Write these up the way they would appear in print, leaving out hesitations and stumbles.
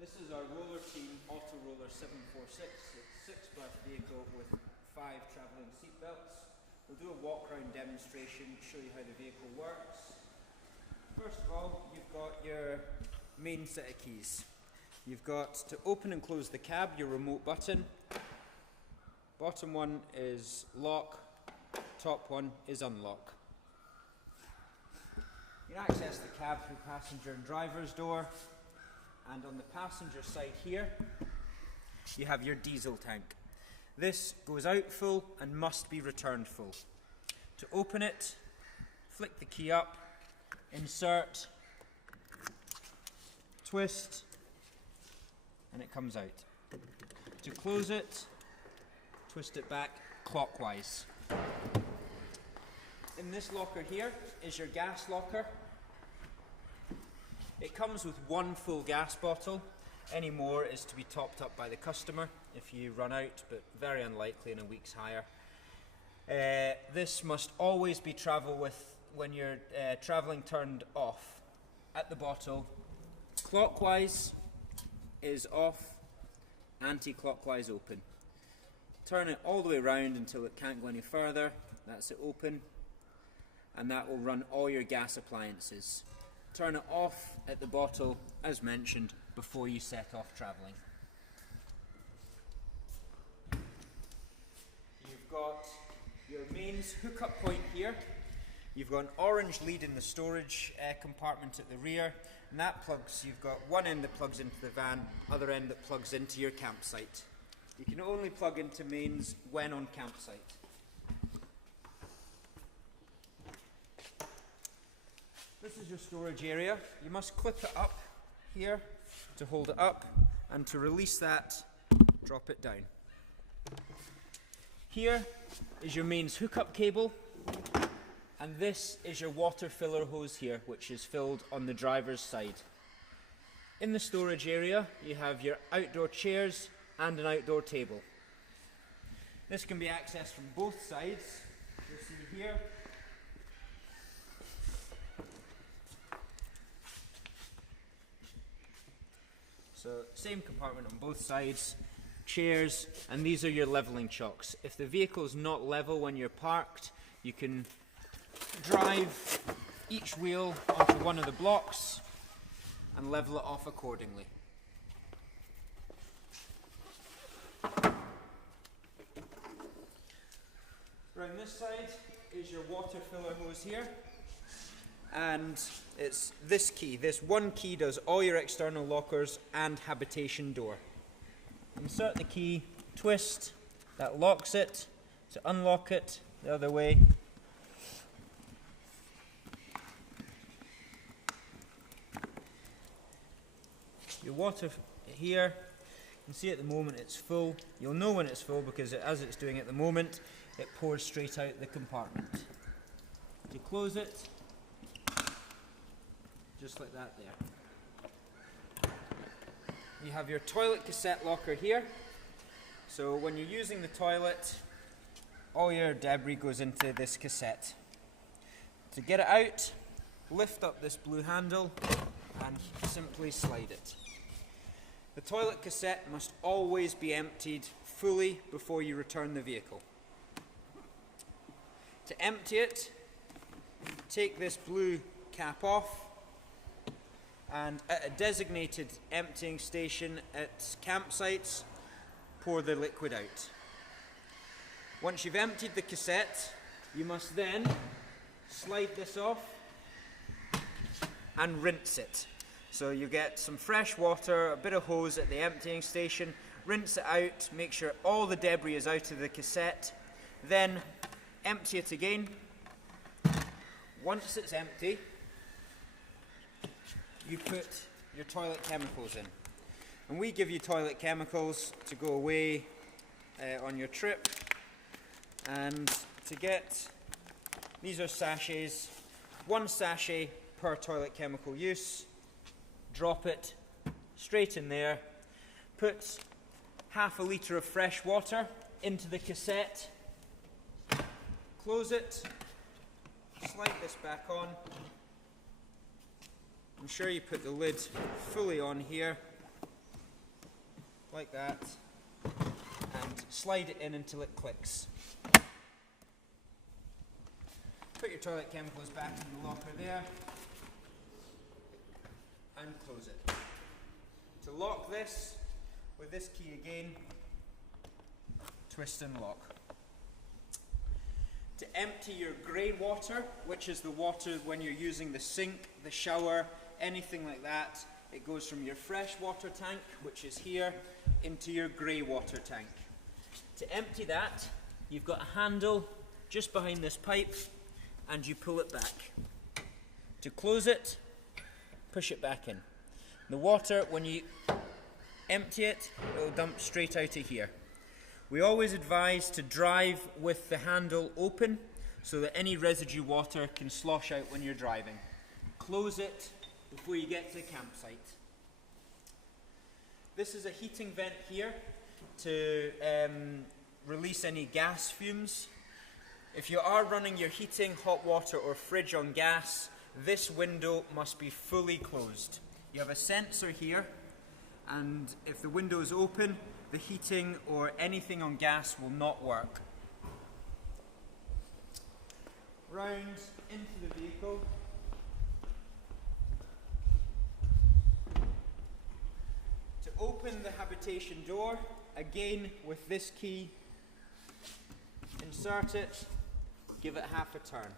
This is our roller team Autoroller 746. It's a 6-berth vehicle with 5 travelling seat belts. We'll do a walk-around demonstration, show you how the vehicle works. First of all, you've got your main set of keys. You've got to open and close the cab, your remote button. Bottom one is lock, top one is unlock. You can access the cab through passenger and driver's door. And on the passenger side here, you have your diesel tank. This goes out full and must be returned full. To open it, flick the key up, insert, twist, and it comes out. To close it, twist it back clockwise. In this locker here is your gas locker. It comes with one full gas bottle. Any more is to be topped up by the customer if you run out, but very unlikely in a week's hire. This must always be travel with when you're travelling turned off. At the bottle, clockwise is off, anti-clockwise open. Turn it all the way around until it can't go any further. That's it open, and that will run all your gas appliances. Turn it off at the bottle, as mentioned, before you set off travelling. You've got your mains hookup point here. You've got an orange lead in the storage compartment at the rear, and that plugs, you've got one end that plugs into the van, other end that plugs into your campsite. You can only plug into mains when on campsite. This is your storage area. You must clip it up here to hold it up, and to release that, drop it down. Here is your mains hookup cable, and this is your water filler hose here, which is filled on the driver's side. In the storage area, you have your outdoor chairs and an outdoor table. This can be accessed from both sides. You'll see here. So same compartment on both sides, chairs, and these are your levelling chocks. If the vehicle is not level when you're parked, you can drive each wheel onto one of the blocks and level it off accordingly. Around this side is your water filler hose here. And it's this key. This one key does all your external lockers and habitation door. Insert the key, twist, that locks it. To unlock it the other way, your water here, you can see at the moment it's full. You'll know when it's full because as it's doing at the moment, it pours straight out the compartment. To close it, just like that there. You have your toilet cassette locker here. So when you're using the toilet, all your debris goes into this cassette. To get it out, lift up this blue handle and simply slide it. The toilet cassette must always be emptied fully before you return the vehicle. To empty it, take this blue cap off, and at a designated emptying station at campsites, pour the liquid out. Once you've emptied the cassette, you must then slide this off and rinse it. So you get some fresh water, a bit of hose at the emptying station, rinse it out, make sure all the debris is out of the cassette, then empty it again. Once it's empty, you put your toilet chemicals in. And we give you toilet chemicals to go away on your trip. And to get, these are sachets, 1 sachet per toilet chemical use. Drop it straight in there. Put half a litre of fresh water into the cassette. Close it. Slide this back on. Ensure you put the lid fully on here. like that, and slide it in until it clicks. Put your toilet chemicals back in the locker there, and close it. To lock this, with this key again, twist and lock. To empty your grey water, which is the water when you're using the sink, the shower, anything like that, it goes from your fresh water tank, which is here, into your grey water tank. To empty that, you've got a handle just behind this pipe, and you pull it back. To close it, push it back in. The water, when you empty it, it will dump straight out of here. We always advise to drive with the handle open so that any residue water can slosh out when you're driving. Close it before you get to the campsite. This is a heating vent here to release any gas fumes. If you are running your heating, hot water or fridge on gas, this window must be fully closed. You have a sensor here, and if the window is open, the heating or anything on gas will not work. Round into the vehicle. To open the habitation door, again with this key, insert it, give it half a turn.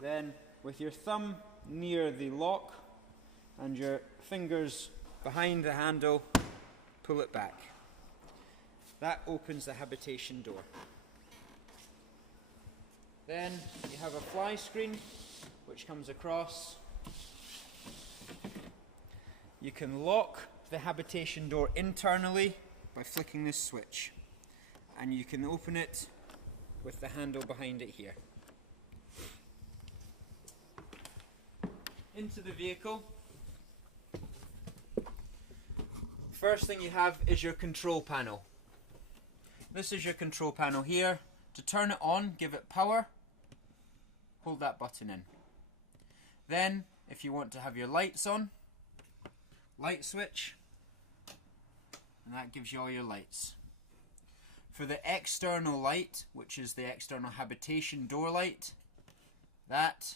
Then with your thumb near the lock and your fingers behind the handle, pull it back. That opens the habitation door. Then you have a fly screen which comes across. You can lock the habitation door internally by flicking this switch, and you can open it with the handle behind it here. Into the vehicle. First thing you have is your control panel. This is your control panel here. To turn it on, give it power, hold that button in. Then, if you want to have your lights on, light switch, and that gives you all your lights. For the external light, which is the external habitation door light, that,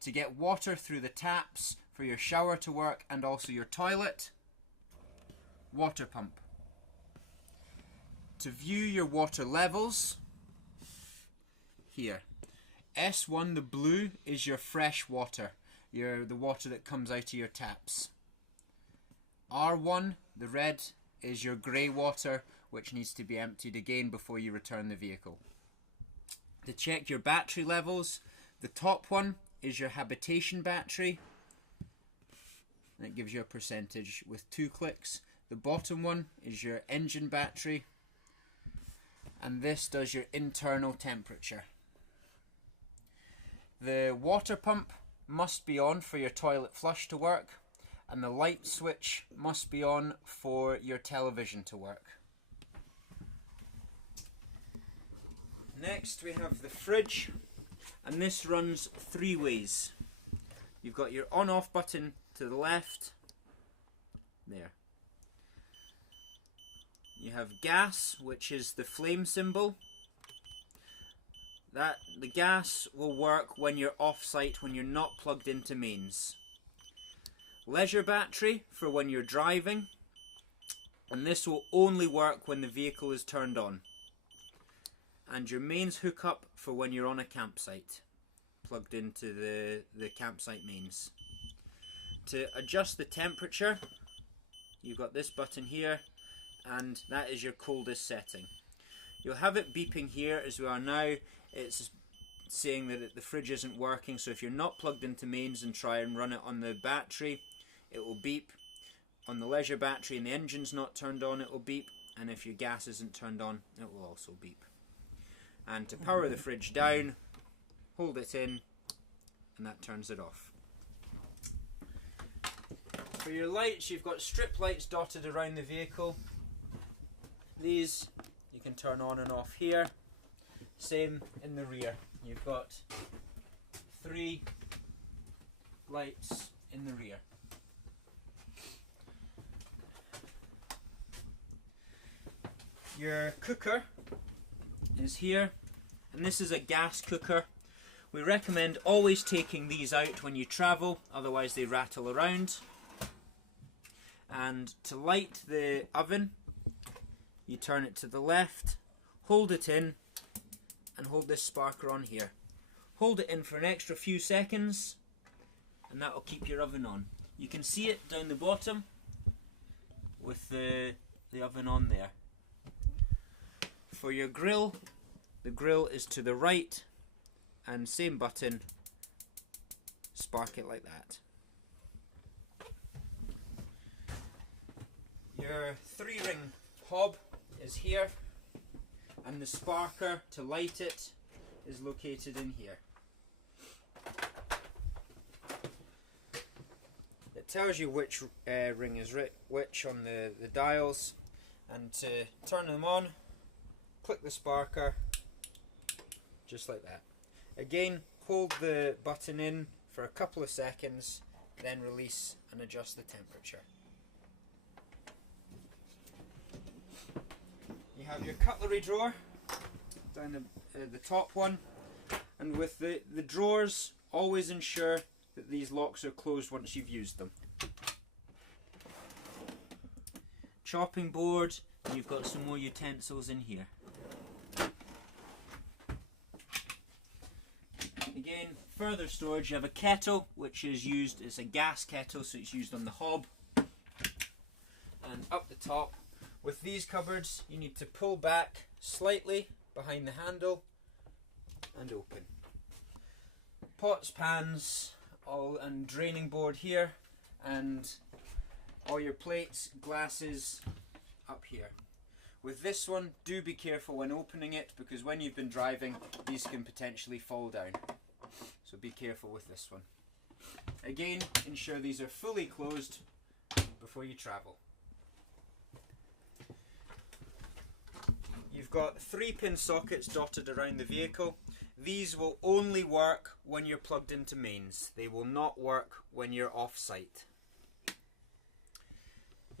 to get water through the taps for your shower to work and also your toilet, water pump. To view your water levels, here. S1, the blue, is your fresh water, the water that comes out of your taps. R1, the red, is your grey water, which needs to be emptied again before you return the vehicle. To check your battery levels, the top one is your habitation battery, and it gives you a percentage with 2 clicks. The bottom one is your engine battery, and this does your internal temperature. The water pump must be on for your toilet flush to work, and the light switch must be on for your television to work. Next we have the fridge, and this runs 3 ways. You've got your on-off button to the left, there. You have gas, which is the flame symbol. The gas will work when you're off-site, when you're not plugged into mains. Leisure battery for when you're driving, and this will only work when the vehicle is turned on. And your mains hookup for when you're on a campsite, plugged into the campsite mains. To adjust the temperature, you've got this button here, and that is your coldest setting. You'll have it beeping here as we are now. It's saying that the fridge isn't working, so if you're not plugged into mains and try and run it on the battery, it will beep. On the leisure battery and the engine's not turned on, it will beep, and if your gas isn't turned on, it will also beep. And to power the fridge down, hold it in, and that turns it off. For your lights, you've got strip lights dotted around the vehicle. These you can turn on and off here. Same in the rear. You've got 3 lights in the rear. Your cooker is here, and this is a gas cooker. We recommend always taking these out when you travel, otherwise they rattle around. And to light the oven, you turn it to the left, hold it in, and hold this sparker on here. Hold it in for an extra few seconds, and that will keep your oven on. You can see it down the bottom with the oven on there. For your grill, the grill is to the right, and same button, spark it like that. Your 3-ring hob is here, and the sparker to light it is located in here. It tells you which ring is which on the dials, and to turn them on, click the sparker, just like that. Again, hold the button in for a couple of seconds, then release and adjust the temperature. You have your cutlery drawer down the top one, and with the drawers, always ensure that these locks are closed once you've used them. Chopping board, you've got some more utensils in here. Again, further storage, you have a kettle, which is used as a gas kettle, so it's used on the hob. And up the top, with these cupboards, you need to pull back slightly behind the handle and open. Pots, pans, and draining board here, and all your plates, glasses up here. With this one, do be careful when opening it, because when you've been driving, these can potentially fall down. So be careful with this one. Again, ensure these are fully closed before you travel. You've got 3-pin sockets dotted around the vehicle. These will only work when you're plugged into mains. They will not work when you're off-site.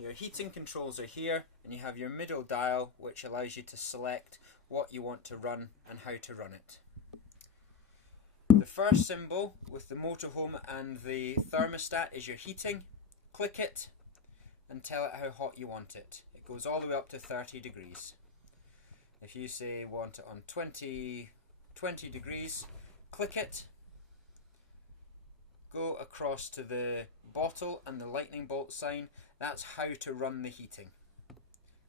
Your heating controls are here, and you have your middle dial, which allows you to select what you want to run and how to run it. The first symbol with the motorhome and the thermostat is your heating. Click it and tell it how hot you want it. It goes all the way up to 30 degrees. If you say want it on 20 degrees, click it, go across to the bottle and the lightning bolt sign. That's how to run the heating.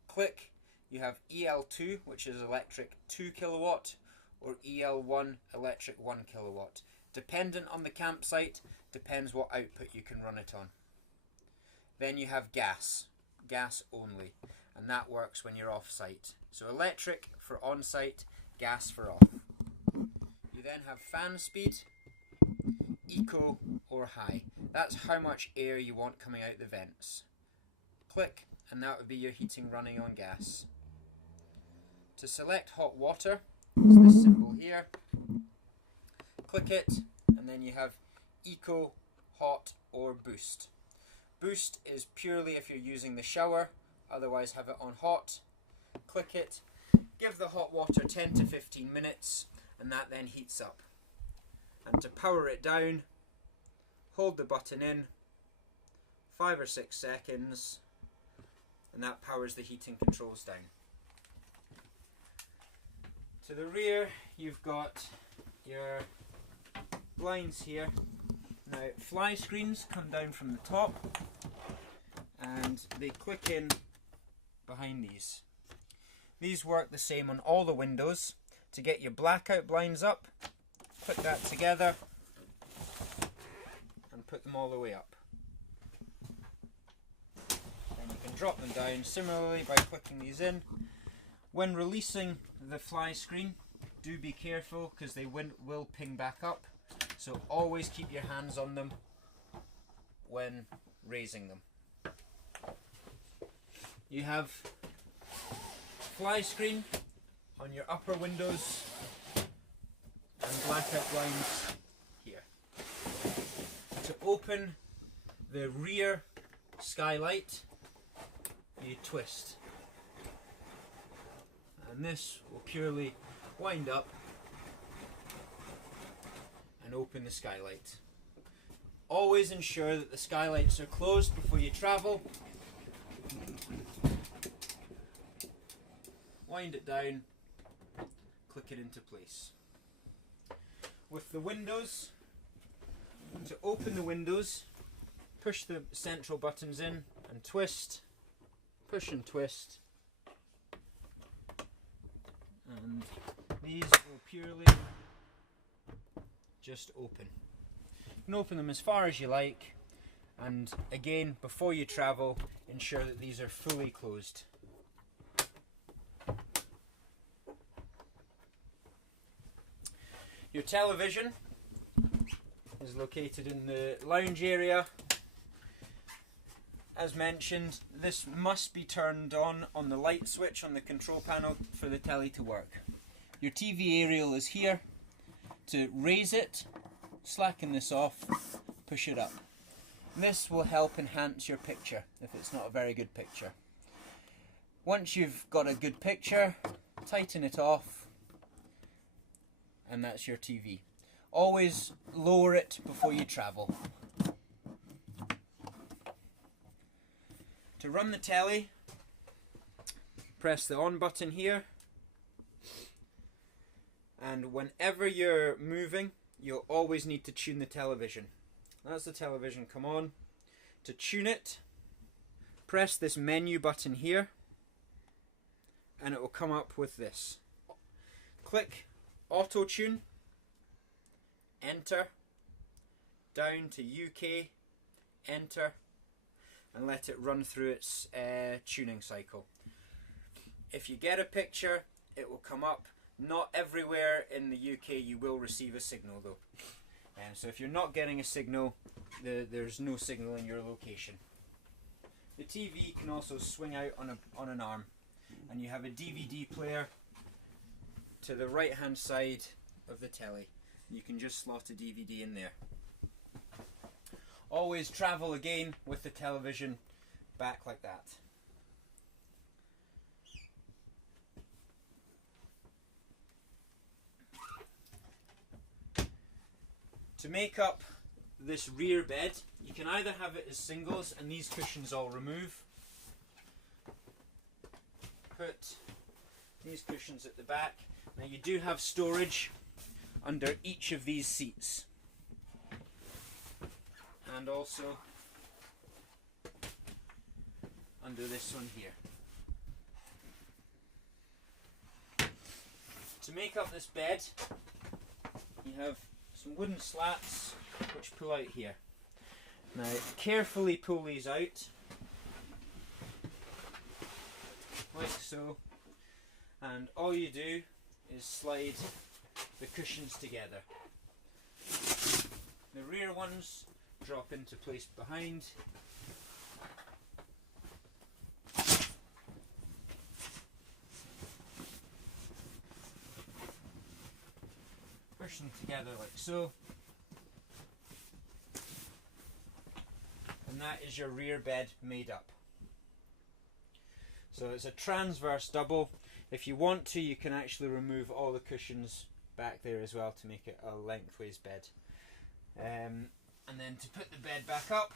Click, you have EL2, which is electric 2 kilowatt, or EL1, electric 1 kilowatt. Dependent on the campsite, depends what output you can run it on. Then you have gas only, and that works when you're off-site. So electric for on-site, gas for off. You then have fan speed, eco or high. That's how much air you want coming out the vents. Click, and that would be your heating running on gas. To select hot water, it's this symbol here. Click it, and then you have eco, hot or boost. Boost is purely if you're using the shower, otherwise have it on hot. Click it, give the hot water 10 to 15 minutes, and that then heats up. And to power it down, hold the button in 5 or 6 seconds, and that powers the heating controls down. To the rear, you've got your blinds here. Now, fly screens come down from the top, and they click in behind these. These work the same on all the windows. To get your blackout blinds up, click that together and put them all the way up. Then you can drop them down similarly by clicking these in. When releasing the fly screen, do be careful because they will ping back up. So always keep your hands on them when raising them. You have fly screen on your upper windows and blackout blinds here. To open the rear skylight, you twist. and this will purely wind up and open the skylight. Always ensure that the skylights are closed before you travel. Wind it down, click it into place. With the windows, to open the windows, push the central buttons in and twist, push and twist, and these will purely just open. You can open them as far as you like, and again, before you travel, ensure that these are fully closed. Your television is located in the lounge area. As mentioned, this must be turned on the light switch on the control panel for the telly to work. Your TV aerial is here. To raise it, slacken this off, push it up. This will help enhance your picture if it's not a very good picture. Once you've got a good picture, tighten it off, and that's your TV. Always lower it before you travel. To run the telly, press the on button here, and whenever you're moving, you'll always need to tune the television. As the television come on, to tune it, press this menu button here, and it will come up with this. Click Auto Tune, enter, down to UK, enter, and let it run through its tuning cycle. If you get a picture, it will come up. Not everywhere in the UK you will receive a signal though. So if you're not getting a signal, there's no signal in your location. The TV can also swing out on an arm, and you have a DVD player to the right hand side of the telly. You can just slot a DVD in there. Always travel again with the television back like that. To make up this rear bed, you can either have it as singles and these cushions all remove. Put these cushions at the back. Now you do have storage under each of these seats, and also under this one here. To make up this bed, you have some wooden slats which pull out here. Now carefully pull these out, like so, and all you do is slide the cushions together. The rear ones drop into place behind. Push them together like so. And that is your rear bed made up. So it's a transverse double. If you want to, you can actually remove all the cushions back there as well to make it a lengthways bed. And then to put the bed back up,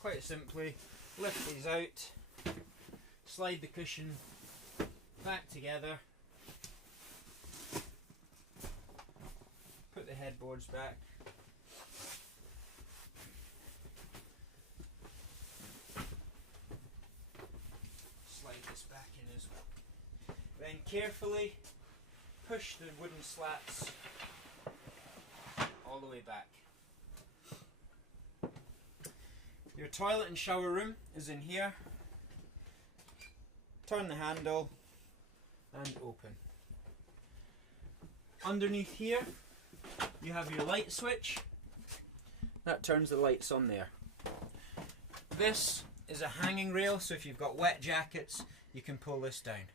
quite simply, lift these out, slide the cushion back together, put the headboards back, slide this back in as well. Then carefully push the wooden slats all the way back. Your toilet and shower room is in here. Turn the handle and open. Underneath here you have your light switch. That turns the lights on there. This is a hanging rail, so if you've got wet jackets you can pull this down.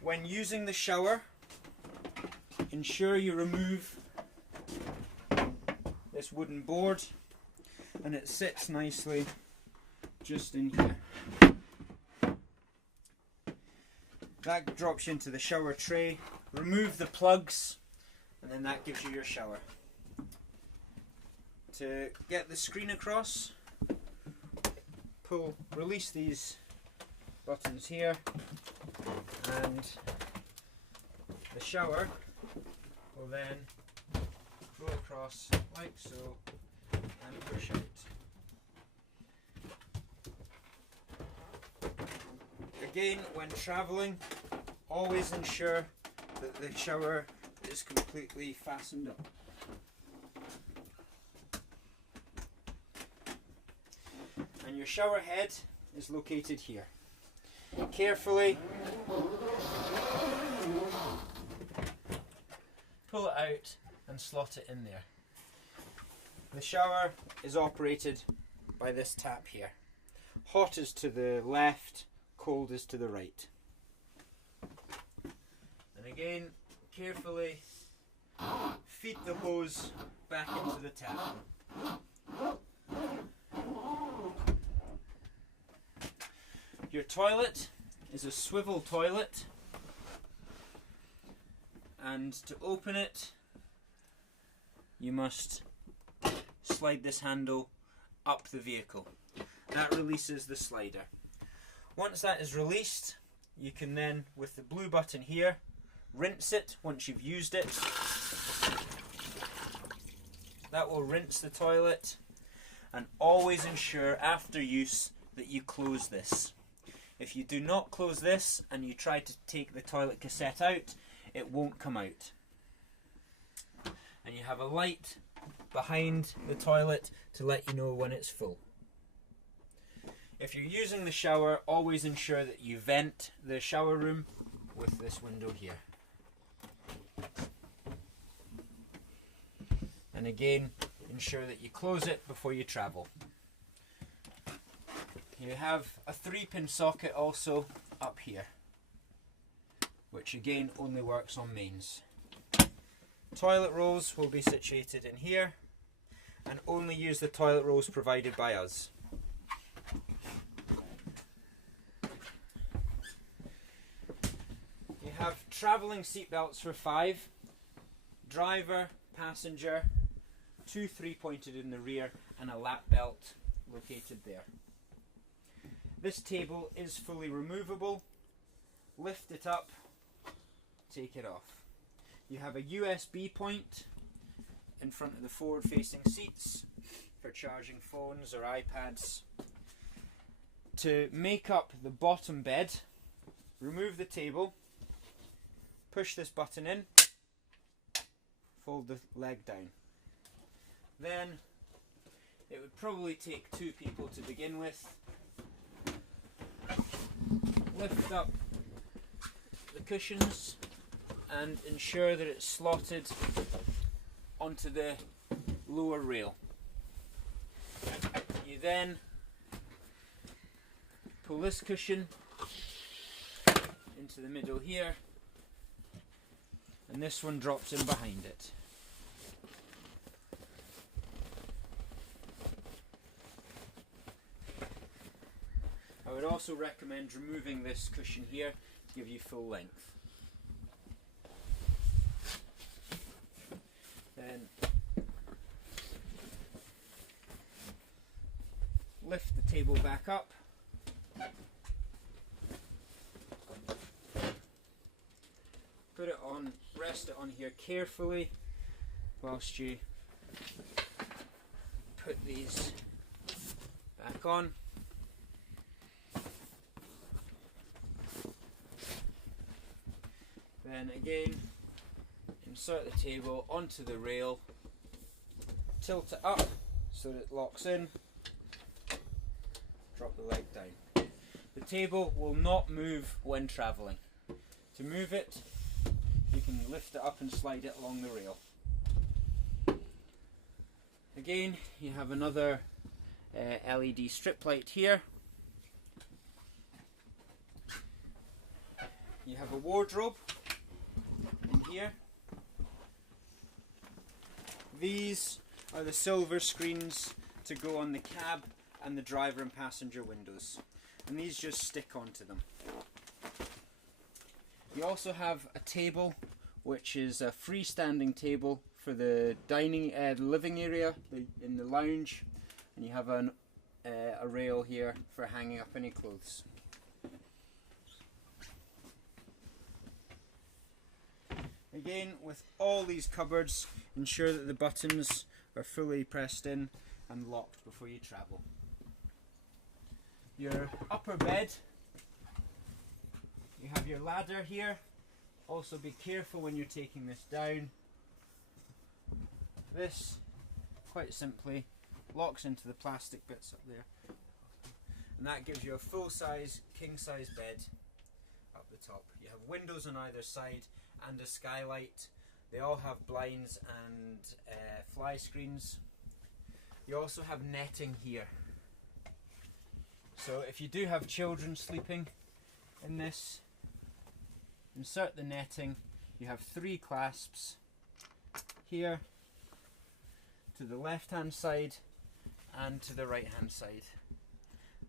When using the shower, ensure you remove this wooden board and it sits nicely just in here. That drops you into the shower tray. Remove the plugs, and then that gives you your shower. To get the screen across, release these buttons here, and the shower will then go across like so and push out. Again, when travelling, always ensure that the shower is completely fastened up. And your shower head is located here. Carefully pull it out and slot it in there. The shower is operated by this tap here. Hot is to the left, cold is to the right. And again, carefully feed the hose back into the tap. Your toilet is a swivel toilet, and to open it you must slide this handle up the vehicle. That releases the slider. Once that is released, you can then, with the blue button here, rinse it once you've used it. That will rinse the toilet, and always ensure after use that you close this. If you do not close this and you try to take the toilet cassette out, it won't come out. And you have a light behind the toilet to let you know when it's full. If you're using the shower, always ensure that you vent the shower room with this window here. And again, ensure that you close it before you travel. You have a 3-pin socket also up here, which again only works on mains. Toilet rolls will be situated in here, and only use the toilet rolls provided by us. You have travelling seat belts for 5, driver, passenger, 2 3-pointed in the rear, and a lap belt located there. This table is fully removable. Lift it up, take it off. You have a USB point in front of the forward-facing seats for charging phones or iPads. To make up the bottom bed, remove the table, push this button in, fold the leg down. Then it would probably take 2 people to begin with. Lift up the cushions and ensure that it's slotted onto the lower rail. You then pull this cushion into the middle here, and this one drops in behind it. I would also recommend removing this cushion here to give you full length. Then lift the table back up. Put it on, rest it on here carefully whilst you put these back on. Then again, insert the table onto the rail, tilt it up so that it locks in, drop the leg down. The table will not move when travelling. To move it, you can lift it up and slide it along the rail. Again, you have another LED strip light here. You have a wardrobe in here. These are the silver screens to go on the cab and the driver and passenger windows, and these just stick onto them. You also have a table, which is a freestanding table for the dining, living area, in the lounge, and you have a rail here for hanging up any clothes. Again, with all these cupboards, ensure that the buttons are fully pressed in and locked before you travel. Your upper bed, you have your ladder here. Also be careful when you're taking this down. This, quite simply, locks into the plastic bits up there. And that gives you a full-size, king-size bed up the top. You have windows on either side and a skylight. They all have blinds and fly screens. You also have netting here. So if you do have children sleeping in this, insert the netting. You have 3 clasps here, to the left hand side and to the right hand side,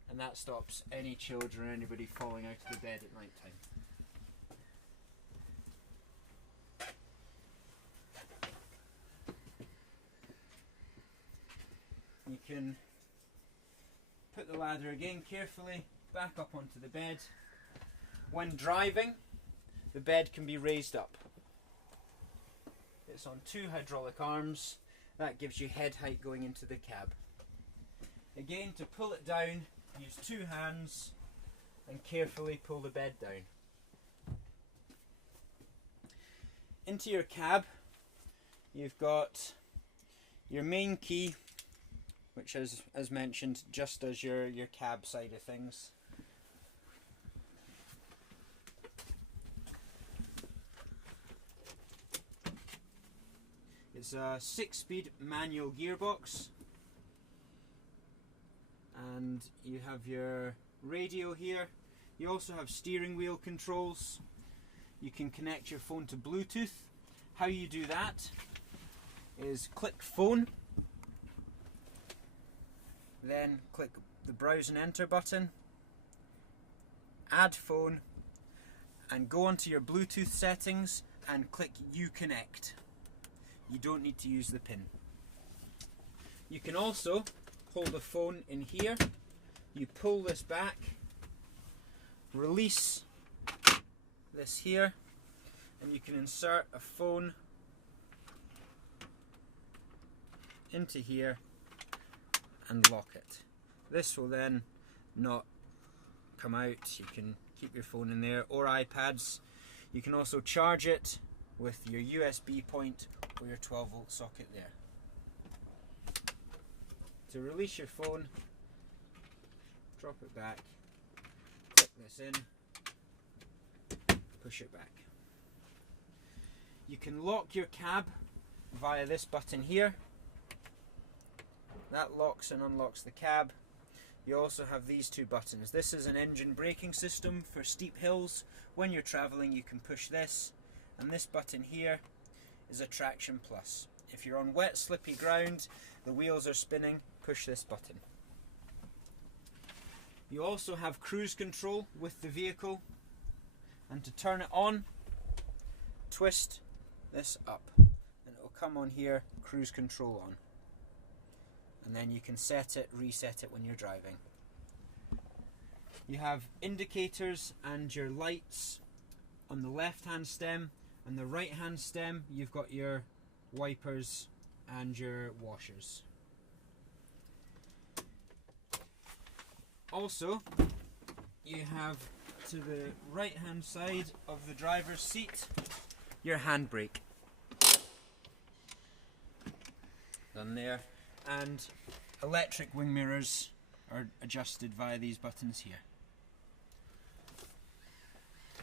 and that stops any children or anybody falling out of the bed at night time. You can put the ladder again carefully back up onto the bed. When driving, the bed can be raised up. It's on 2 hydraulic arms. That gives you head height going into the cab. Again, to pull it down, use 2 hands and carefully pull the bed down. Into your cab, you've got your main key, which is, as mentioned, just does your cab side of things. It's a 6-speed manual gearbox, and you have your radio here. You also have steering wheel controls. You can connect your phone to Bluetooth. How you do that is click phone, then click the browse and enter button, add phone, and go onto your Bluetooth settings and click Uconnect. You don't need to use the pin. You can also hold the phone in here. You pull this back, release this here, and you can insert a phone into here and lock it. This will then not come out. You can keep your phone in there, or iPads. You can also charge it with your USB point or your 12-volt socket there. To release your phone, drop it back, click this in, push it back. You can lock your cab via this button here. That locks and unlocks the cab. You also have these 2 buttons. This is an engine braking system for steep hills. When you're traveling, you can push this, and this button here is a traction plus. If you're on wet, slippy ground, the wheels are spinning, push this button. You also have cruise control with the vehicle, and to turn it on, twist this up and it will come on here, cruise control on, and then you can set it, reset it when you're driving. You have indicators and your lights on the left hand stem, and the right hand stem you've got your wipers and your washers. Also, you have to the right hand side of the driver's seat your handbrake. Done there. And electric wing mirrors are adjusted via these buttons here.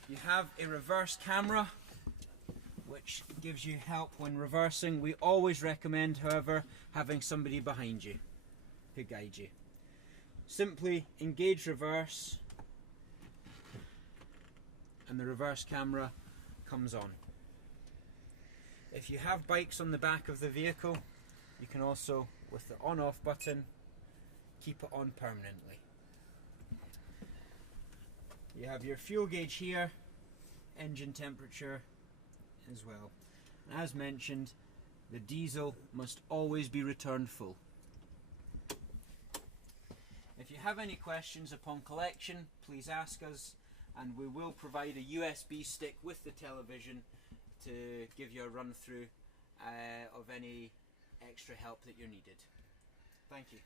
You have a reverse camera, which gives you help when reversing. We always recommend, however, having somebody behind you to guide you. Simply engage reverse and the reverse camera comes on. If you have bikes on the back of the vehicle, you can also, with the on-off button, keep it on permanently. You have your fuel gauge here, engine temperature as well. And as mentioned, the diesel must always be returned full. If you have any questions upon collection, please ask us, and we will provide a USB stick with the television to give you a run through of any extra help that you're needed. Thank you.